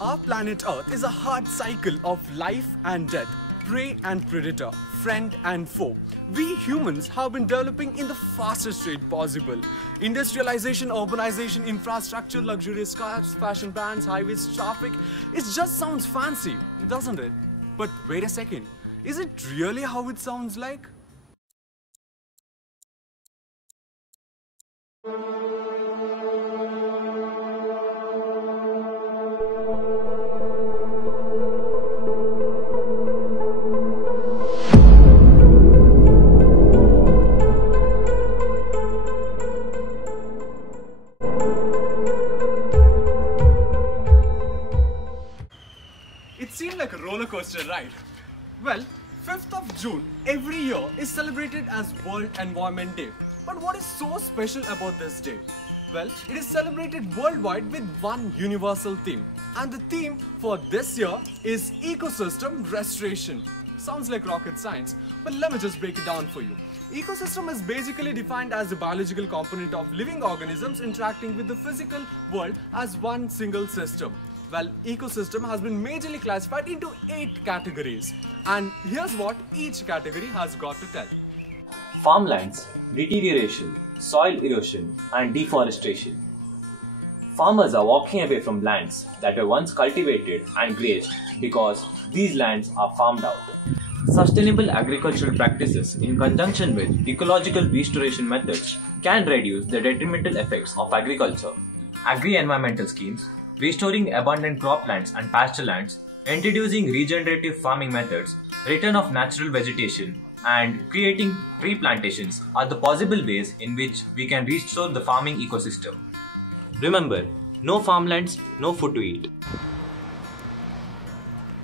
Our planet Earth is a hard cycle of life and death, prey and predator, friend and foe. We humans have been developing in the fastest rate possible. Industrialization, urbanization, infrastructure, luxurious cars, fashion brands, highways, traffic. It just sounds fancy, doesn't it? But wait a second, is it really how it sounds like? It seemed like a roller coaster ride. Well, 5th of June every year is celebrated as World Environment Day. But what is so special about this day? Well, it is celebrated worldwide with one universal theme. And the theme for this year is ecosystem restoration. Sounds like rocket science, but let me just break it down for you. Ecosystem is basically defined as the biological component of living organisms interacting with the physical world as one single system. Well, ecosystem has been majorly classified into 8 categories. And here's what each category has got to tell. Farmlands, deterioration, soil erosion, and deforestation. Farmers are walking away from lands that were once cultivated and grazed because these lands are farmed out. Sustainable agricultural practices in conjunction with ecological restoration methods can reduce the detrimental effects of agriculture. Agri-environmental schemes, restoring abundant croplands and pasture lands, introducing regenerative farming methods, return of natural vegetation, and creating tree plantations are the possible ways in which we can restore the farming ecosystem. Remember, no farmlands, no food to eat.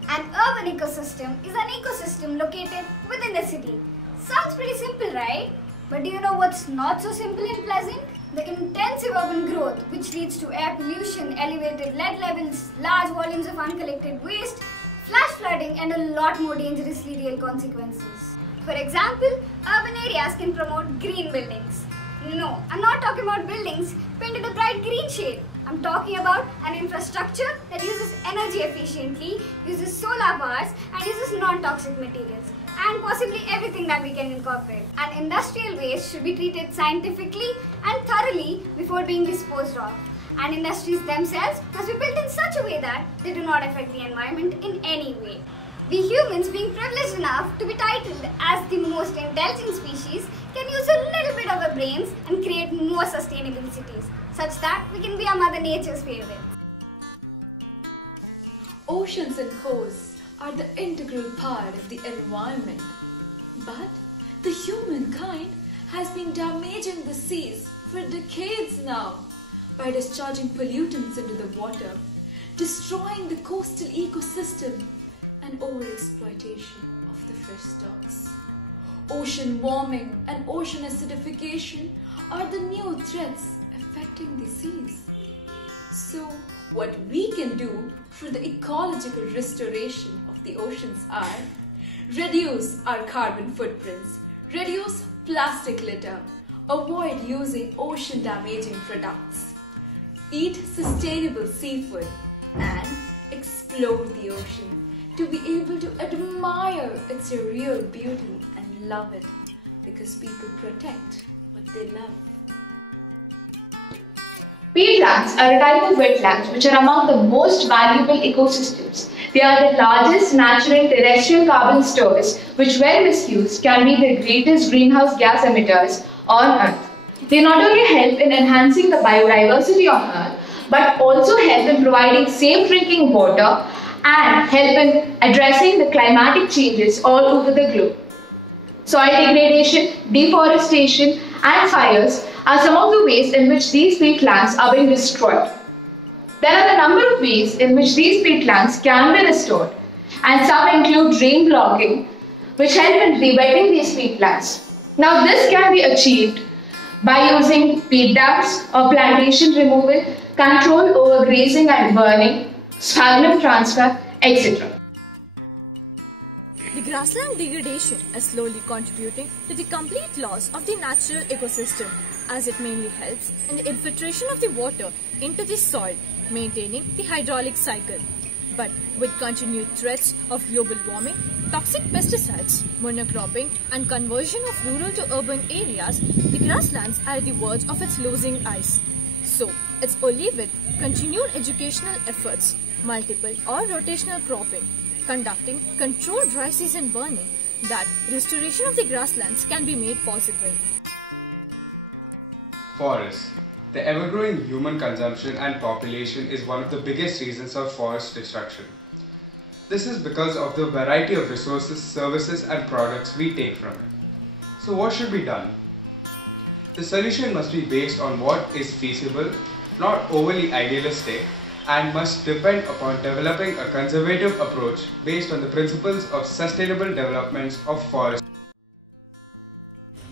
An urban ecosystem is an ecosystem located within the city. Sounds pretty simple, right? But do you know what's not so simple and pleasant? The intensive urban growth, which leads to air pollution, elevated lead levels, large volumes of uncollected waste, flash flooding, and a lot more dangerously real consequences. For example, urban areas can promote green buildings. No, I'm not talking about buildings painted a bright green shade. I'm talking about an infrastructure that uses energy efficiently, uses solar powers, and uses non-toxic materials, and possibly everything that we can incorporate. And industrial waste should be treated scientifically and thoroughly before being disposed of. And industries themselves must be built in such a way that they do not affect the environment in any way. We humans, being privileged enough to be titled as the most intelligent species, can use a little bit of our brains and create more sustainable cities, such that we can be our Mother Nature's favorite. Oceans and coasts are the integral part of the environment. But the humankind has been damaging the seas for decades now by discharging pollutants into the water, destroying the coastal ecosystem, and overexploitation of the fish stocks. Ocean warming and ocean acidification are the new threats affecting the seas. So, what we can do for the ecological restoration of the oceans are reduce our carbon footprints, reduce plastic litter, avoid using ocean-damaging products, eat sustainable seafood, and explore the ocean to be able to admire its real beauty and love it, because people protect what they love. Peatlands are a type of wetlands which are among the most valuable ecosystems. They are the largest natural terrestrial carbon stores which, when misused, can be the greatest greenhouse gas emitters on Earth. They not only help in enhancing the biodiversity on Earth, but also help in providing safe drinking water and help in addressing the climatic changes all over the globe. Soil degradation, deforestation, and fires are some of the ways in which these peatlands are being destroyed. There are a number of ways in which these peatlands can be restored, and some include drain blocking, which help in rewetting these peatlands. Now, this can be achieved by using peat dams or plantation removal, control over grazing and burning, sphagnum transfer, etc. The grassland degradation is slowly contributing to the complete loss of the natural ecosystem. as it mainly helps in the infiltration of the water into the soil, maintaining the hydraulic cycle. But with continued threats of global warming, toxic pesticides, monocropping and conversion of rural to urban areas, the grasslands are at the verge of its losing ice. So, it's only with continued educational efforts, multiple or rotational cropping, conducting controlled dry season burning, that restoration of the grasslands can be made possible. Forests. The ever-growing human consumption and population is one of the biggest reasons of forest destruction. This is because of the variety of resources, services and products we take from it. So what should be done? The solution must be based on what is feasible, not overly idealistic, and must depend upon developing a conservative approach based on the principles of sustainable development of forests.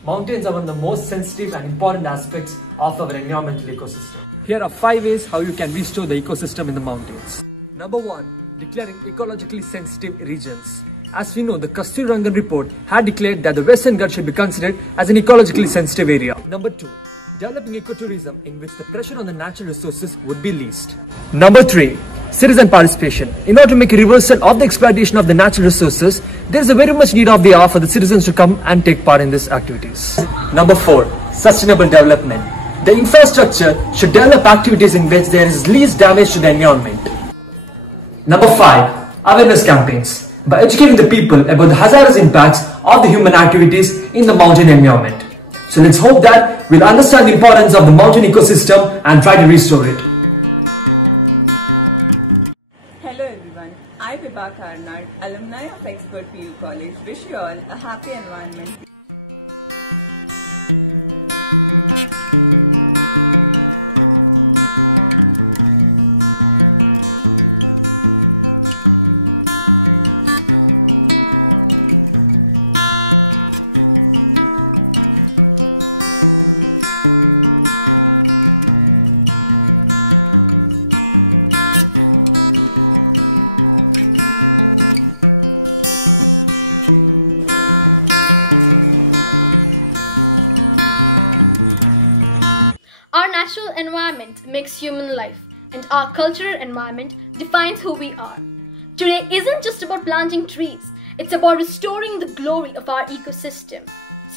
Mountains are one of the most sensitive and important aspects of our environmental ecosystem. Here are 5 ways how you can restore the ecosystem in the mountains. Number 1. Declaring ecologically sensitive regions. As we know, the Kasturirangan report had declared that the Western Ghats should be considered as an ecologically sensitive area. Number 2. Developing ecotourism in which the pressure on the natural resources would be least. Number 3. Citizen participation. In order to make a reversal of the exploitation of the natural resources, there is a very much need of the hour for the citizens to come and take part in these activities. Number 4. Sustainable development. The infrastructure should develop activities in which there is least damage to the environment. Number 5. Awareness campaigns. By educating the people about the hazardous impacts of the human activities in the mountain environment. So let's hope that we'll understand the importance of the mountain ecosystem and try to restore it. Hello everyone, I'm Vibha Karnad, alumni of Expert PU College. Wish you all a happy environment. Our natural environment makes human life, and our cultural environment defines who we are. Today isn't just about planting trees, it's about restoring the glory of our ecosystem.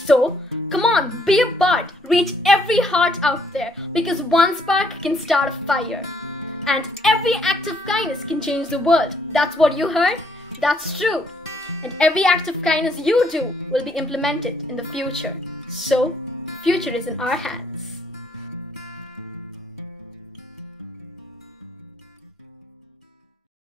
So, come on, be a part, reach every heart out there, because one spark can start a fire. And every act of kindness can change the world. That's what you heard? That's true. And every act of kindness you do will be implemented in the future. So, future is in our hands.